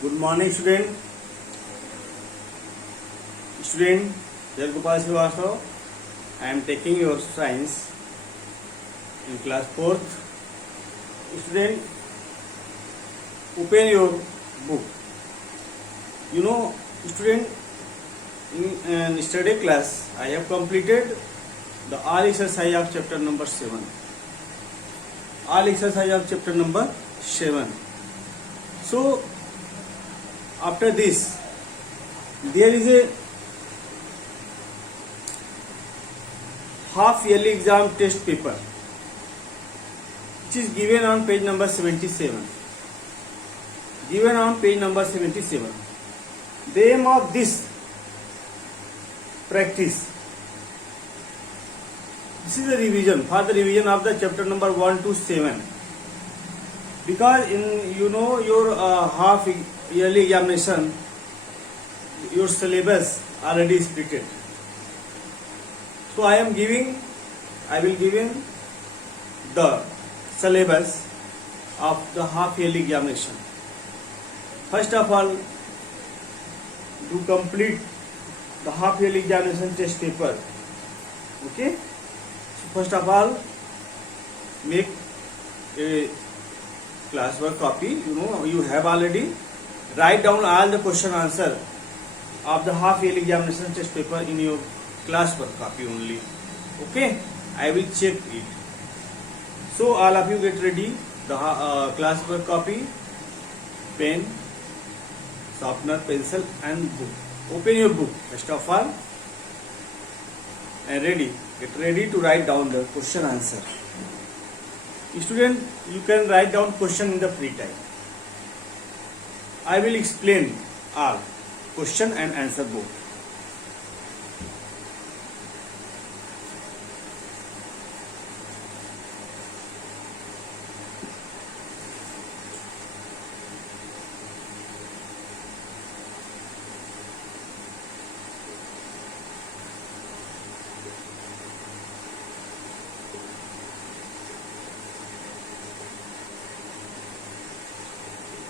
Good morning, student. Student, Jai Gopal Srivastava. I am taking your science in class 4th. Student, open your book. You know, student, in yesterday class, I have completed the all exercise of chapter number 7. All exercise of chapter number 7. So, after this, there is a half yearly exam test paper which is given on page number 77. Given on page number 77. The aim of this practice, this is a revision for the revision of the chapter number 1 to 7. Because in your half yearly examination, your syllabus already splitted. So I will giving the syllabus of the half yearly examination. First of all, to complete the half yearly examination test paper. Okay. So first of all, make a classwork copy. You have already write down all the question answer of the half yearly examination test paper in your classwork copy only. Okay, I will check it. So all of you get ready the classwork copy, pen, sharpener, pencil and book. Open your book first of all and get ready to write down the question answer. Student, you can write down question in the free time. I will explain all question and answer both.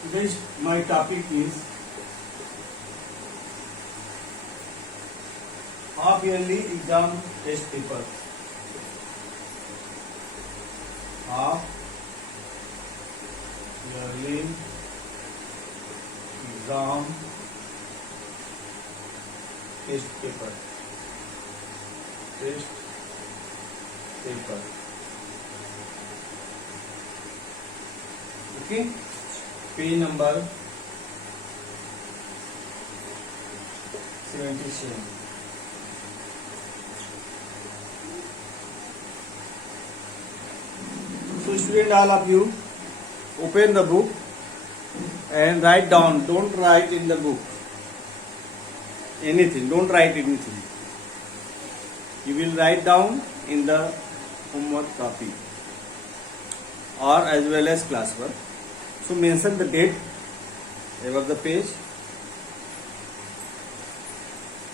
Today's my topic is half yearly exam test paper. Half yearly exam test paper. Test paper. Okay. Page number 77. So student, all of you open the book and write down. Don't write in the book anything. Don't write anything. You will write down in the homework copy or as well as classwork. So mention the date above the page.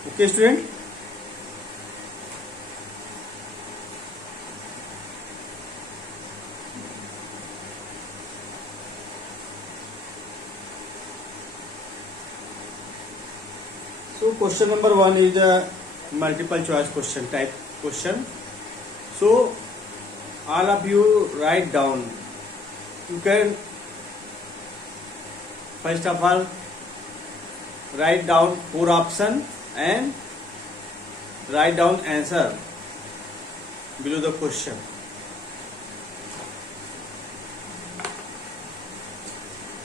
Okay, student. So question number 1 is a multiple choice question type question. So all of you write down. You can first of all write down 4 options and write down answer below the question.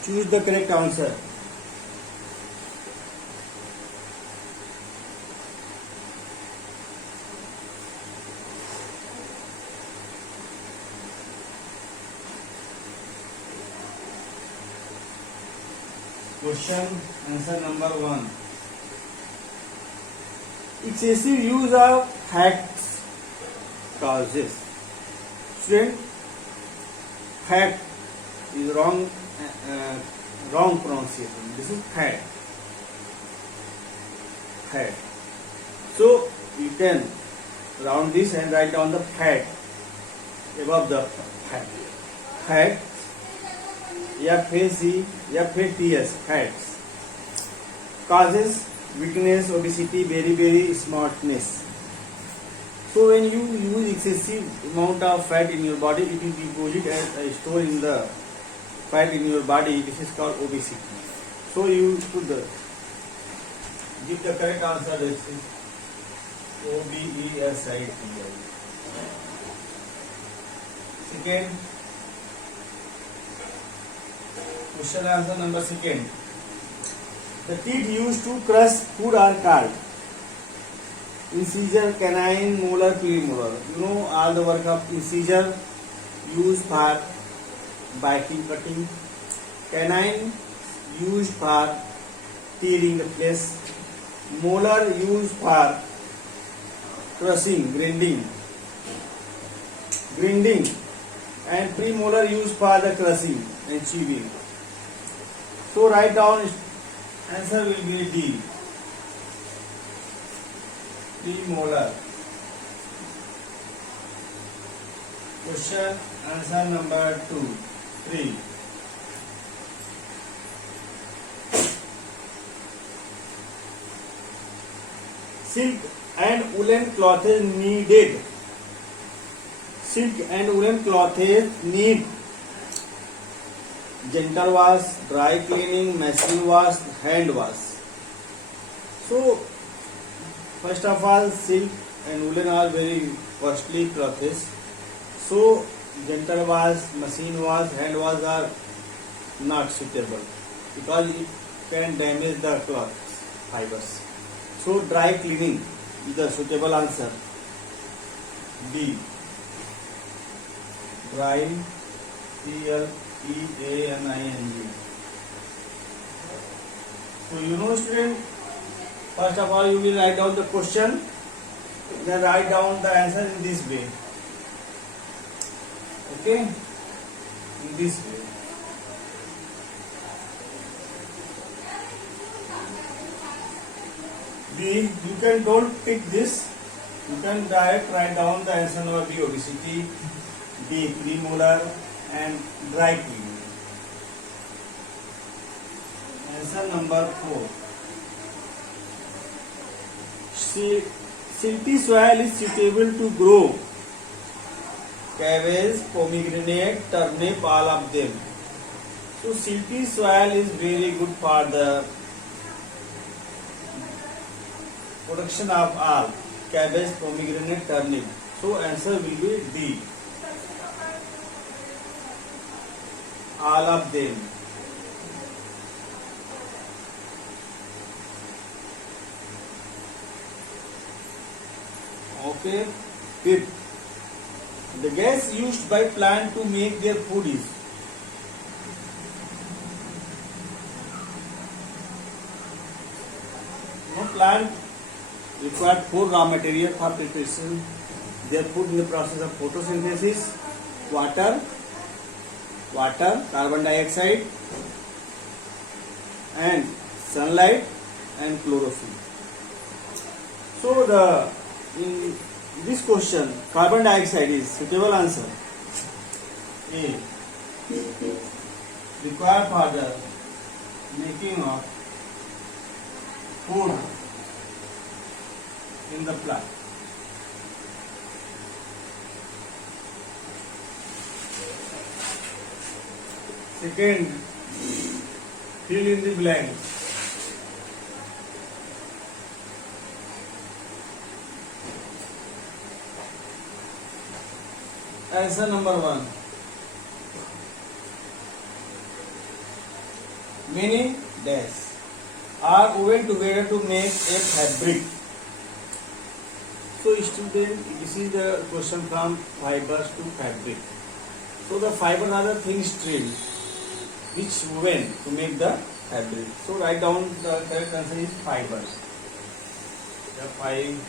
Choose the correct answer. Question answer number 1. Excessive use of facts causes. Student, fact is wrong pronunciation. This is fact. Fact. So you can round this and write down the fact above the fact. Facts, FACTS, facts. causes weakness, obesity, very smartness. So when you use excessive amount of fat in your body, it will deposit as a store in the fat in your body. This is called obesity. So you should give the correct answer. This is obesity. Second question, answer number second. The teeth used to crush food are called incisor, canine, molar, premolar. You know all the work of incisor used for biting, cutting. Canine used for tearing the flesh. Molar used for crushing, grinding, and premolar used for the crushing and chewing. So write down, answer will be D. Premolar. Question answer number 3. Silk and woolen clothes needed. Silk and woolen clothes need gentle wash, dry cleaning, machine wash, hand wash. So first of all, silk and woolen are very costly clothes. So gentle wash, machine wash, hand wash are not suitable because it can damage the cloth fibers. So dry cleaning is the suitable answer. B. Drying, CLEANING. So you know, student, first of all you will write down the question, then write down the answer in this way. Okay, in this way. B, you can don't pick this. You can direct write down the answer number B, obesity. D, premolar, and dry cleaning. Answer number 4. Silty soil is suitable to grow cabbage, pomegranate, turnip, all of them. So silty soil is very good for the production of all cabbage, pomegranate, turnip. So answer will be D. All of them. Okay. Fifth, the gas used by plant to make their food is plant require 4 raw material for preparation their food in the process of photosynthesis: water, carbon dioxide, and sunlight, and chlorophyll. So in this question, carbon dioxide is suitable answer. A. Required for the making of food in the plant. Second, fill in the blank. Answer number 1. Many dash are woven together to make a fabric. So student, this is the question from fibers to fabric. So the fibers are the thin string which woven to make the fabric. So write down the correct answer is fibers. Fibres.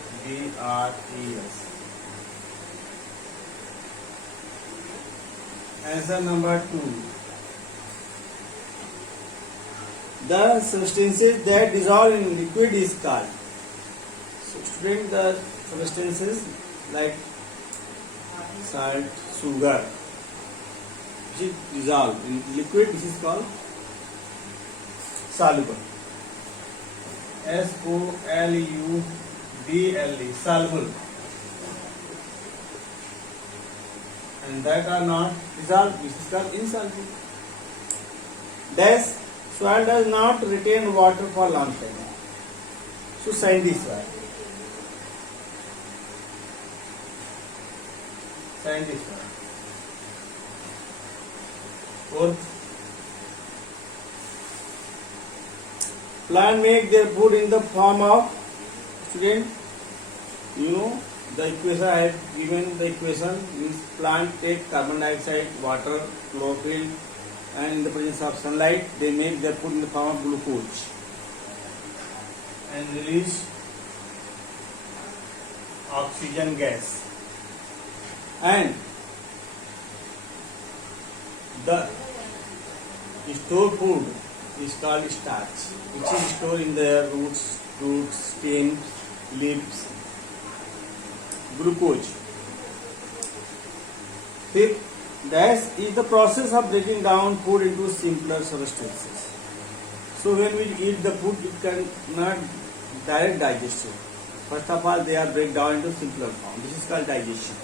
Answer number 2. The substances that dissolve in liquid is called. So student, the substances like salt, sugar, which is dissolved in liquid, this is called soluble. S-O-L-U-B-L-E, soluble, and that are not dissolved, which is called insoluble. Dash, soil does not retain water for long time. So sign this one. Sign this one. Fourth, plant make their food in the form of, student, you know the equation I have given. The equation means plant take carbon dioxide, water, chlorophyll, and in the presence of sunlight they make their food in the form of glucose and release oxygen gas. And the stored food is called starch, which is stored in the roots, fruits, stems, leaves. Glucose. Fifth, dash is the process of breaking down food into simpler substances. So when we eat the food, it cannot direct digest it. First of all, they are break down into simpler form. This is called digestion.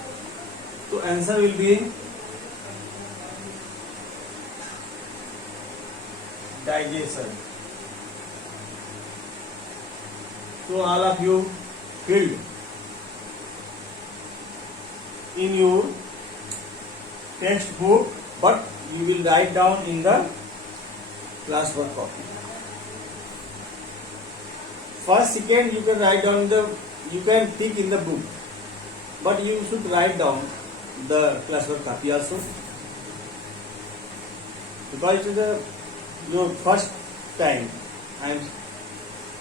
So answer will be digestion. So all of you filled in your textbook, but you will write down in the classwork copy. First, second, you can write down you can tick in the book, but you should write down the classwork copy also, because it is your first time I am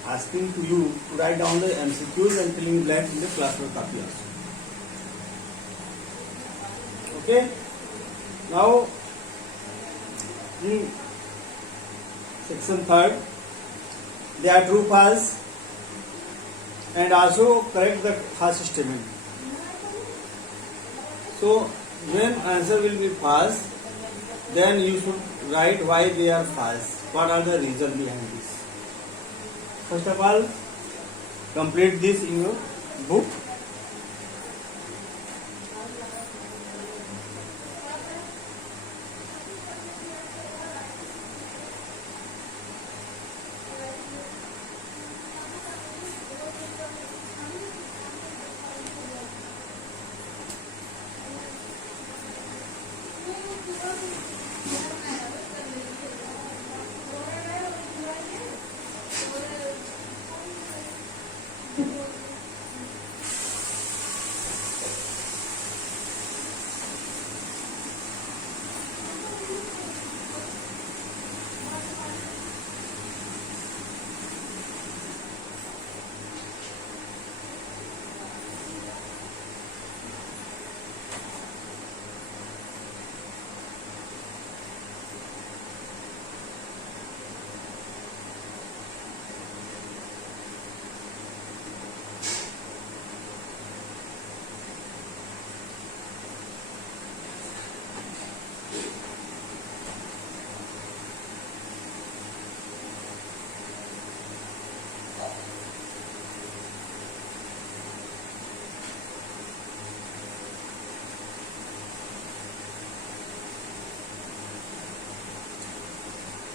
asking to you to write down the MCQs and filling blanks in the classwork copy also. Okay. Now in section 3rd, they are true, false, and also correct the false statement. So when answer will be false, then you should write why they are false. What are the reasons behind this? First of all, complete this in your book.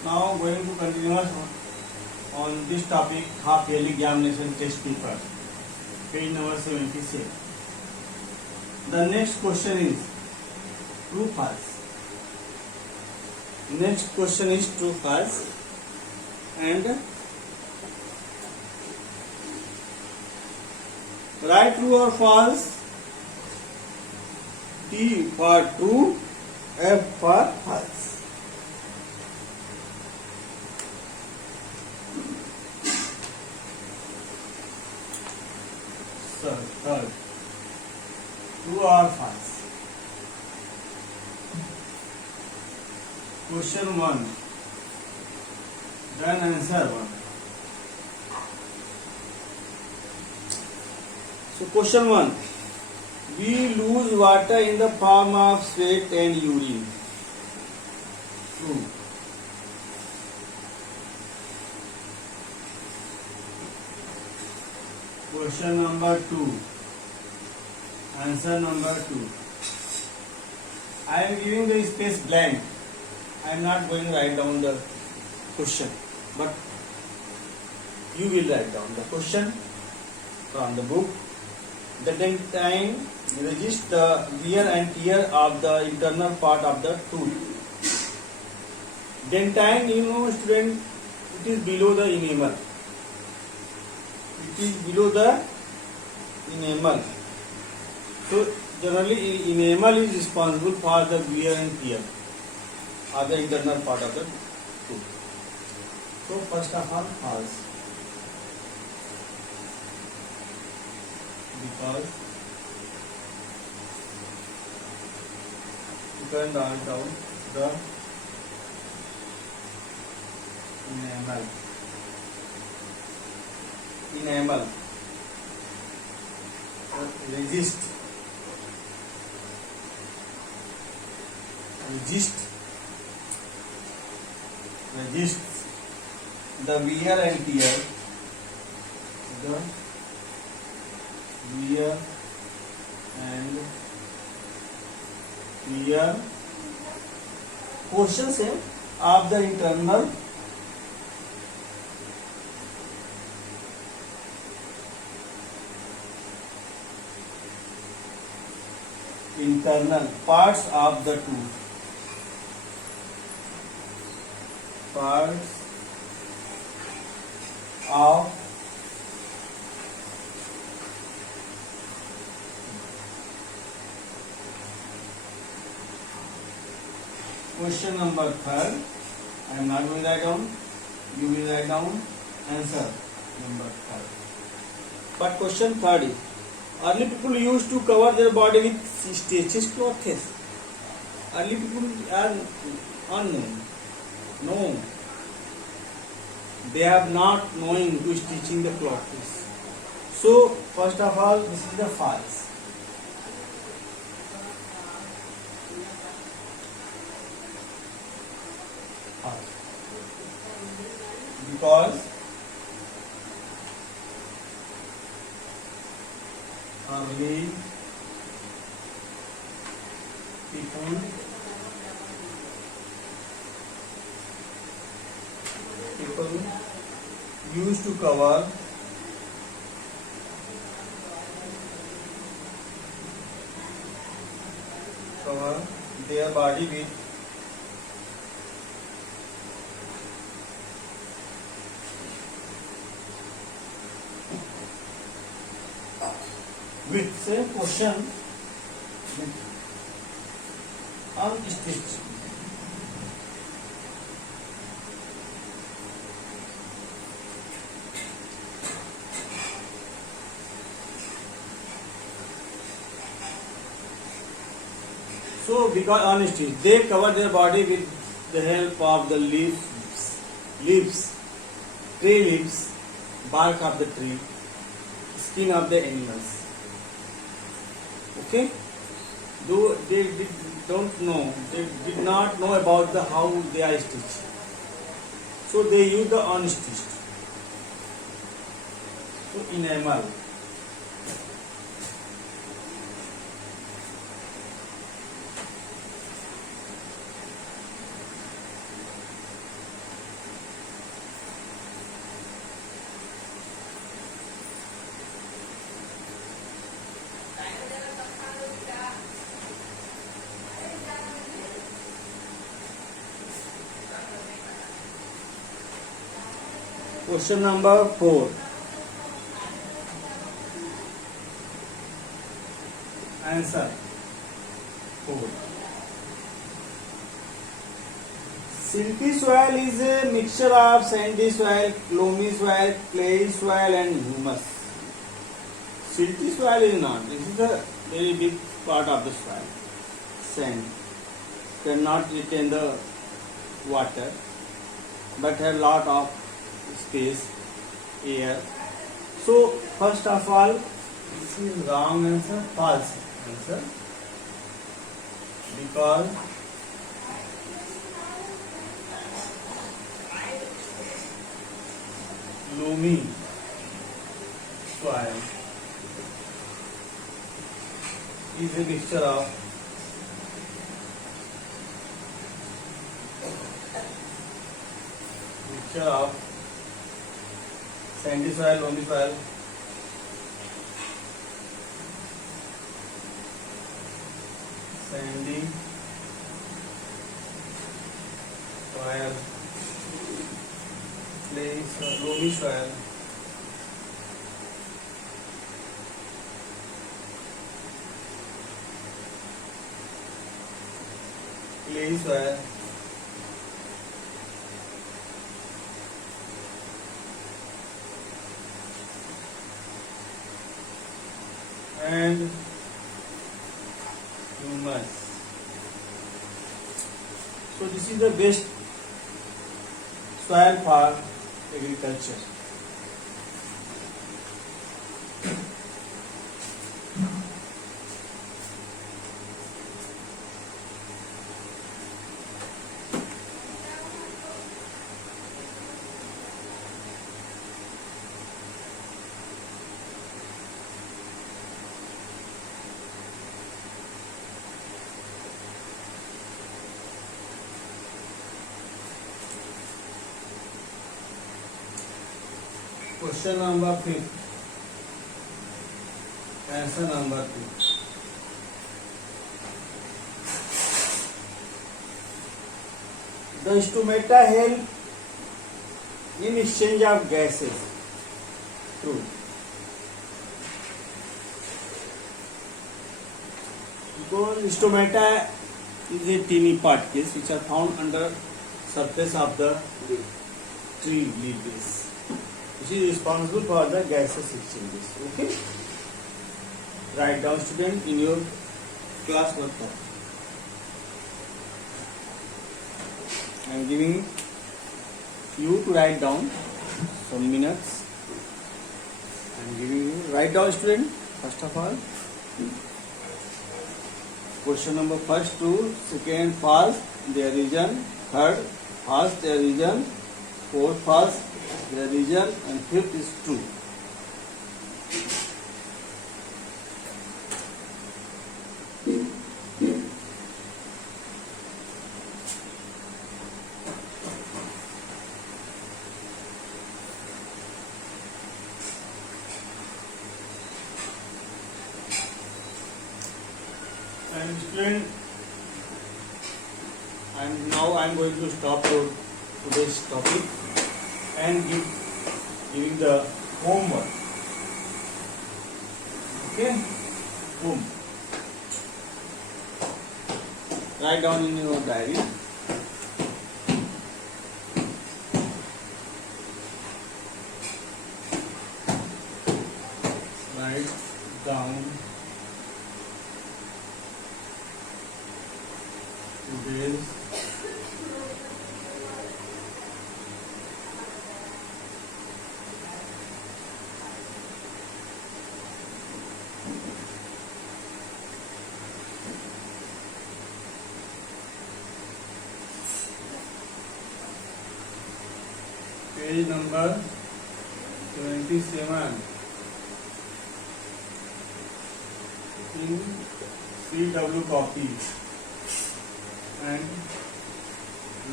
Now going to continue on this topic, half yearly examination test paper, page number 76. The next question is true, false. Next question is true, false, and write true or false. T for true, F for false. So, third, true or false? Question 1, then answer 1. So, question 1, we lose water in the form of sweat and urine. True. Question number 2. Answer number 2. I am giving the space blank. I am not going to write down the question, but you will write down the question from the book. The dentine resists the wear and tear of the internal part of the tooth. Dentine, you know, student, it is below the enamel. It is below the enamel. So generally, enamel is responsible for the wear and tear of the internal part of the tooth. So first of all, false. Because you can write down the enamel. Enamel resists the wear and tear. The wear and tear portions of the internal parts of the tooth. Parts of question number 3rd. I am not going to write down. You will write down answer number 3rd. But question 3rd is, early people used to cover their body with stitches clothes. Early people are unknown. No. They have not knowing to stitching the clothes. So first of all, this is the false. Because early people used to cover their body with say question unstitched. So because unstitched, they cover their body with the help of the leaves, tree leaves, bark of the tree, skin of the animals. Okay? Though they did not know about the how they are stitched. So they use the unstitched. So enamel. Question number 4. Answer 4. Silty soil is a mixture of sandy soil, loamy soil, clayey soil and humus. Silty soil is not. This is a very big part of the soil. Sand cannot retain the water, but have lot of space, air. So first of all, this is wrong answer, false answer, because loamy soil is a mixture of sandy soil, loamy soil, sandy soil, clay soil, loamy soil, clay soil, and humus. So this is the best soil for agriculture. Question number 5. Answer number 2. The stomata help in exchange of gases. True. Because stomata is a tiny particles which are found under surface of the tree leaf base, which is responsible for the gases exchanges. Okay, write down, student, in your class work. I am giving you to write down some minutes. I am giving you, write down, student. First of all, question number first to second false, their region, third false, their region, fourth false, their region, and fifth is true. And student, I am going to stop your today's topic and giving the homework. Okay, home. Write down in your diary. Write down today's page number 27 in CW copy and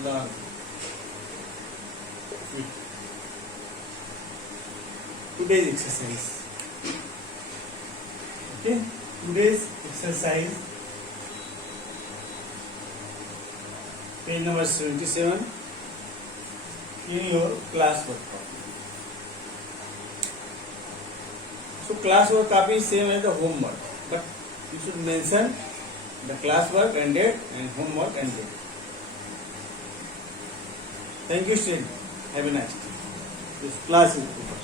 learn it. Today's exercise. Okay, today's exercise, page number 77 in your classwork copy. So classwork copy is same as the homework, but you should mention the classwork and date and homework and date. Thank you, student. Have a nice day. This class is over.